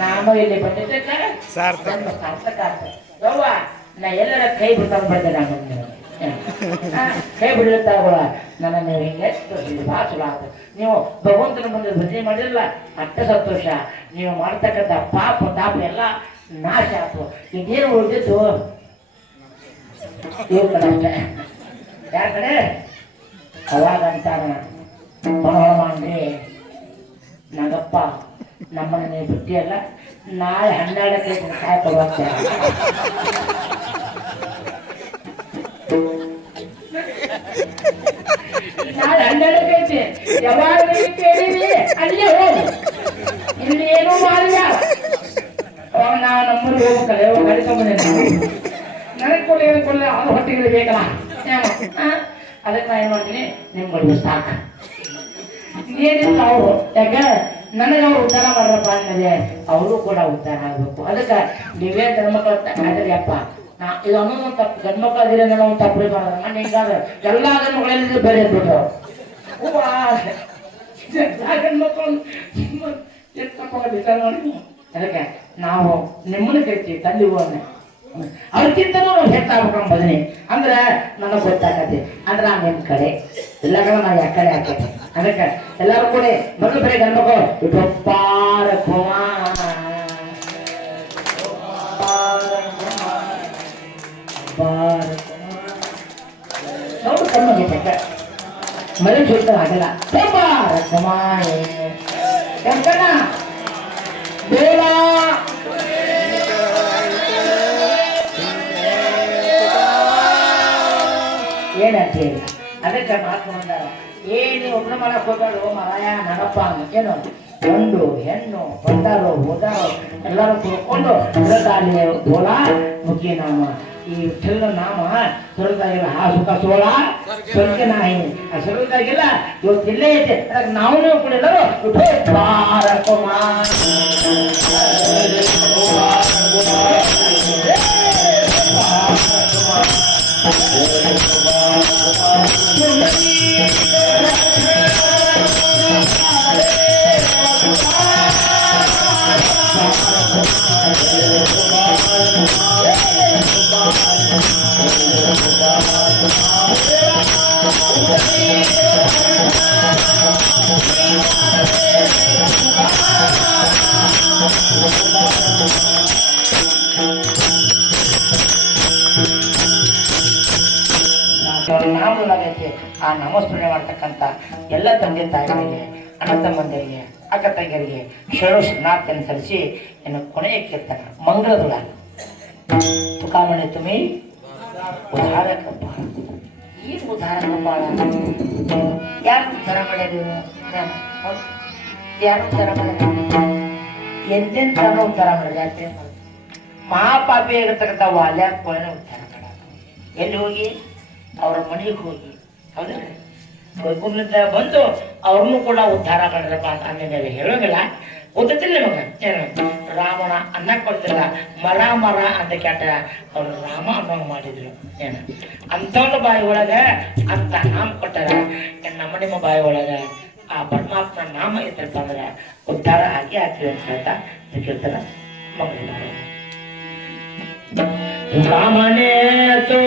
ನಾನು ಇಲ್ಲಿ ಬಂದಿದ್ದೆ ಸಾರ್ಥಕ. ನಾ ಎಲ್ಲರ ಕೈ ಬಿಡ್ತಾ ಬಂದೆ ನಾನು ಕೈ ಬಿಡ್ಲತ್ತಾಗಳ ನನ್ನ ನೀವು ಹಿಂಗೆ ಇದು ಭಾಳ ಚಲೋ ಆಯ್ತು ನೀವು ಭಗವಂತನ ಮುಂದೆ ಭಜನೆ ಮಾಡಿರಲ್ಲ ಅಷ್ಟ ಸಂತೋಷ. ನೀವು ಮಾಡ್ತಕ್ಕಂಥ ಪಾಪ ತಾಪ ಎಲ್ಲ ನಾಶ ಆಯ್ತು ಇದೇನು ಉಳಿದಿದ್ದು? ಇವ್ರ ಕಡೆ ಯಾರ ಕಡೆ? ಅವಾಗ ಅಂತಾನ. ಹೊರಮಾನ್ರಿ ನಾಗಪ್ಪ ನಮ್ಮನ್ನ ನೀವು ಬಿಟ್ಟಿಯಲ್ಲ ನಾಳೆ ಹನ್ನೆರಡಕ್ಕೆ ಕಾಯಿ ಕೊಡುವಂತೆ ನಾಳೆ ಹನ್ನೆರಡಕ್ಕೆ ಐತಿ ಯಾವಾಗ ನೀವು ಕೇಳಿರಿ ಅಲ್ಲೇ ಹೋಗು ಇಲ್ಲಿ ಏನೂ ಮಾಡಿಲ್ಲ ಅವಾಗ ನಾವು ನಮ್ಮೂರಿಗೆ ಹೋಗ್ಬೇಕಲ್ಲ ಯಾವಾಗ ಕಡಿಕೊಂಬಂದೆ ನನಗೆ ಕೊಡಲಿ ಏನು ಕೊಡಲಿ ಅದು ಹೊಟ್ಟಿಗೆ ಬೇಕಲ್ಲ ಏನೋ, ಆ? ಅದಕ್ಕೆ ನಾ ಏನು ಮಾಡ್ತೀನಿ ನಿಮ್ಮ ಮದುವೆ ಸಾಕು ಏನಿಲ್ಲ ಅವರು ಯಾಕಂದ್ರೆ ನನಗೆ ಅವ್ರು ಉದ್ಧಾರ ಮಾಡ್ರಪ್ಪ ಅಂದ್ರೆ ಅವರು ಕೂಡ ಉದ್ಧಾರ ಆಗ್ಬೇಕು. ಅದಕ್ಕೆ ನೀವೇ ಗಂಡ್ಮಕ್ಳು ಆದ್ರೆ ಅಪ್ಪ. ನಾ ಇದು ಅನ್ನೋದು ತಪ್ಪು. ಗಂಡ್ಮಕ್ಳು ಅದಿರ ಒಂದು ತಪ್ಪು ಮಾಡೋದು ನಾನು ಹಿಂಗಾದ್ರೆ ಎಲ್ಲ ಗಂಡ್ಮಗಳಲ್ಲಿ ಬೇರೆ ಇದ್ಬಿಟ್ಟು ಹೂವ. ಅದಕ್ಕೆ ನಾವು ನಿಮ್ಮನ್ನ ಕೇಳ್ತೀವಿ ತಂದೆ ಹೂವನ್ನ. ಅವ್ರಿಗಿಂತನೂ ನಾವು ಹೆಚ್ಚಾಗ್ಬೇಕು ಬದನೆ. ಅಂದ್ರೆ ನನಗೆ ಗೊತ್ತಾಗತ್ತೆ ಅಂದ್ರೆ ನಾನು ನಿಮ್ಮ ಕಡೆ. ಇಲ್ಲಾಂದ್ರೆ ಕಡೆ ಯಾಕಡೆ ಹಾಕತ್ತೆ. ಅದಕ್ಕೆ ಎಲ್ಲರೂ ಕೂಡ ಮೊದಲು ಬರೀ ಗಂಡ್ಮಕ್ಳು ಗೊಪ್ಪಾರ ಕುಮಾರ. ನೋಡು ಕರ್ಮ ಗೀತೆ ಮಳೆ ಸುತ್ತ ಆಗಲ್ಲ ಗೊಪ್ಪಾರ ಕುಮಾರ. ಕಂಕಣ ಬೇಡ ಏನಂತ ಇಲ್ಲ. ಅದಕ್ಕೆ ಮಾತು ಬಂದಾರ ಏನು ಒಬ್ಬನ ಮಾಡಕ್ ಹೋದಾಳು, ಮರಾಯ ನಡಪ್ಪ ಅಂದ, ಏನು? ಗಂಡು, ಹೆಣ್ಣು ಬಂದಾರು ಹೋದಾರು ಎಲ್ಲರೂ ತಿಳ್ಕೊಂಡು ಸುರದಾಲಿ ಬೋಲ ಮುಖಿ ನಾಮ ಈ ಚಿಲ್ಲ ನಾಮ ಸುರದಾಗಿಲ್ಲ ಆ ಸುಖ ಸೋಳ, ಸ್ವರ್ಗ ನಾಯಿ. ಆ ಸುರದಾಗಿಲ್ಲ ಇವತ್ತು ಇಲ್ಲೇ ಐತೆ. ಅದಕ್ಕೆ ನಾವು ಕೂಡ ಎಲ್ಲರೂ ಕುಮಾರ್. ನಾಮಗಳಾಗೈತೆ ಆ ನಾಮಸ್ಮರಣೆ ಮಾಡ್ತಕ್ಕಂಥ ಎಲ್ಲ ತಂದೆ ತಾಯಿಗಳಿಗೆ, ಅಣ್ಣ ತಮ್ಮಂದಿರಿಗೆ, ಅಕ್ಕ ತಂಗಿಯರಿಗೆ ಶರಣು ಶರಣಾರ್ಥಿಯನ್ನು ಸಲ್ಲಿಸಿ ಇನ್ನು ಕೊನೆಯ ಕೀರ್ತನ, ಮಂಗಳದೊಳ. ತುಕಾಮಣಿ ತುಮಿ ಈ ಉದ್ಧಾರ ಕಪ್ಪಾಳ ಯಾರು ಉದ್ಧಾರ ಯಾರು ಉದ್ಧಾರ ಮಾಡ್ಯಾರ ಎಂತೆಂತಾನು ಉದ್ಧಾರ ಮಾಡಿದ್ರೆ? ಯಾಕೆ? ಮಹಾಪಾಪಿ ಇರತಕ್ಕಂಥ ವಾಲ್ಯ ಉದ್ಧಾರ ಮಾಡ ಎಲ್ಲಿ ಹೋಗಿ? ಅವ್ರ ಮನೆಗೆ ಹೋಗಿ ಹೌದಲ್ಲ ಗರ್ಭದಿಂದ ಬಂದು ಅವ್ರನ್ನೂ ಕೂಡ ಉದ್ಧಾರ ಮಾಡಿದ್ರಪ್ಪ ಅಂತ ಅಂದಿದ್ದಾರೆ ಹೇಳೋದಿಲ್ಲ. ಗೊತ್ತಿಲ್ಲ ನಿಮಗೆ, ಏನು? ರಾಮನ ಅನ್ನ ಕೊಡ್ತಿಲ್ಲ, ಮರ ಮರ ಅಂತ ಕೆಟ್ಟ ಅವ್ರು ರಾಮ ಅನ್ನೋ ಮಾಡಿದ್ರು, ಏನು? ಅಂಥವ್ರ ಬಾಯಿ ಒಳಗ ಅಂತ ನಾಮ ಕೊಟ್ಟಾರ. ನಮ್ಮ ನಿಮ್ಮ ಬಾಯಿ ಒಳಗ ಆ ಪರಮಾತ್ಮ ನಾಮ ಇದ್ರಪ್ಪ ಅಂದ್ರೆ ಉದ್ಧಾರ ಆಗಿ ಆಗ್ತೀವಿ ಅಂತ ಹೇಳ್ತಾ ಕೇಳ್ತಾರ ಮಗಳ ರಾಮನೇ ತೋ